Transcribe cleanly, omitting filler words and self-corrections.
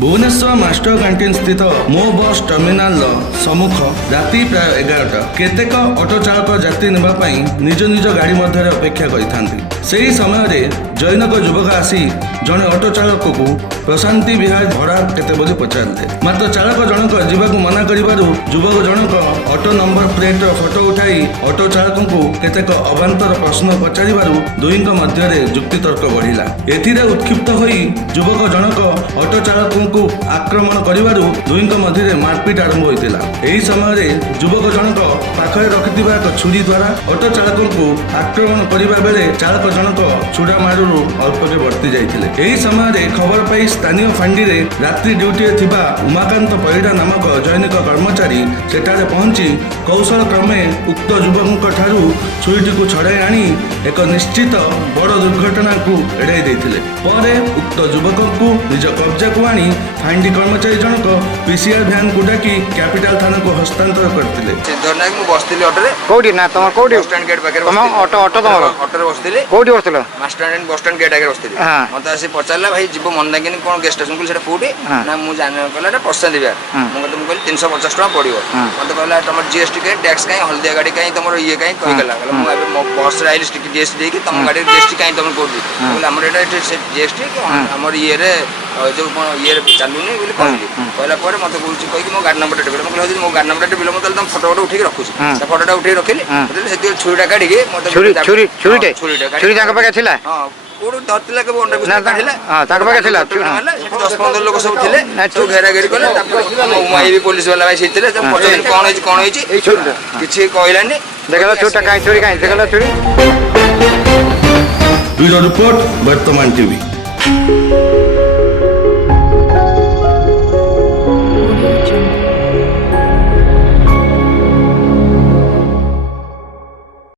Bhubaneswar master canteen स्थित मो बस टर्मिनाल सम्मुख राति प्राय 11टा केतेक ऑटो चालक यात्री नेबाई निज निज गाड़ी मध्य अपेक्षा करते सही समय जैनक युवक आसी जड़े ऑटो चालक को प्रशांति विहार भड़ा केते बोली पचारे मात्र चालक जनक जीवाक मना करिबारु युवक जनक ऑटो नंबर प्लेट फोटो उठाई ऑटो चालक को केतेक अवांतर प्रश्न पचारिबारु दुईक मध्य जुक्तितर्क बढ़िला एथिरे उत्क्षिप्त होई युवक जनक ऑटो चालक को आक्रमण करिबारु दुईक मध्य मारपीट आरंभ होइतिला। एही समय युवक जनक पाखरे रखिथिबा एक छुरी द्वारा ऑटो चालक को आक्रमण करिबा बेले चालक जनक छुड़ा मारुरु अल्पके वर्ती जाइथिले। एही समय खबर पाई स्थानीय फांडी रे रात्रि ड्यूटी रे थिबा उमाकांत परिडा नामक जैनिक कर्मचारी सेठारे पहुंची कौशल क्रमे उक्त युवक ठारू छुरीटी को छड़ाई आनी एक निश्चित बड़ दुर्घटना को एड़ाई देथिले। परे उक्त युवक को निज कब्जा को आनी फांडी कर्मचारी जनक पीसीआर भ्यान को डाकी कैपिटल थाना को हस्तांतर करथिले। सिद्धरनायक मु बसथिले ऑटो रे कोडी ना तम कोडी बस स्टैंड गेट पाखे तम ऑटो ऑटो तम ऑटो रे बसथिले कोडी बसथिले बस स्टैंड गेट आगे बसथिले मते आसी पचारला भाई जीव मन लागिनी कोन गेस्ट स्टेशन को सेटा कोडी ना मु जाने कहला प्रशांत विहार मु कहते मु कहली 350 टका पड़िबो मते कहला तमर जीएसटी के टैक्स काई हल्दिया गाड़ी काई तमर ये काई कहि गला मु आबे मो बस रे आइल स्टिक जीएसटी देकी तम गाड़ी जीएसटी काई तमर कोडी कहला हमर एटा जीएसटी हमर ये रे जो ये चालुनी बोली कहली कहला पर मते बोलची कहि कि मो गाड़ी नंबर टेबल मु कहली मो गाड़ी नंबर टेबल मते तम फोटो उठेकी रखुछी से फोटोटा उठेकी रखिली मते सेति छुरीटा काढी के मते छुरी जाका पाके थिला हां कोड धरतिला के बोंडा ना थिला हां ताका पाके थिला 10-15 लोक सब थिले तो घेरा घेरी कले उमाई भी पुलिस वाला भाई सिथिले तो पछन कोन होइची ए छुरी किछि कहलानी देखला छुटा काई छुरी काई देखला छुरी ब्यूरो रिपोर्ट वर्तमान टीवी।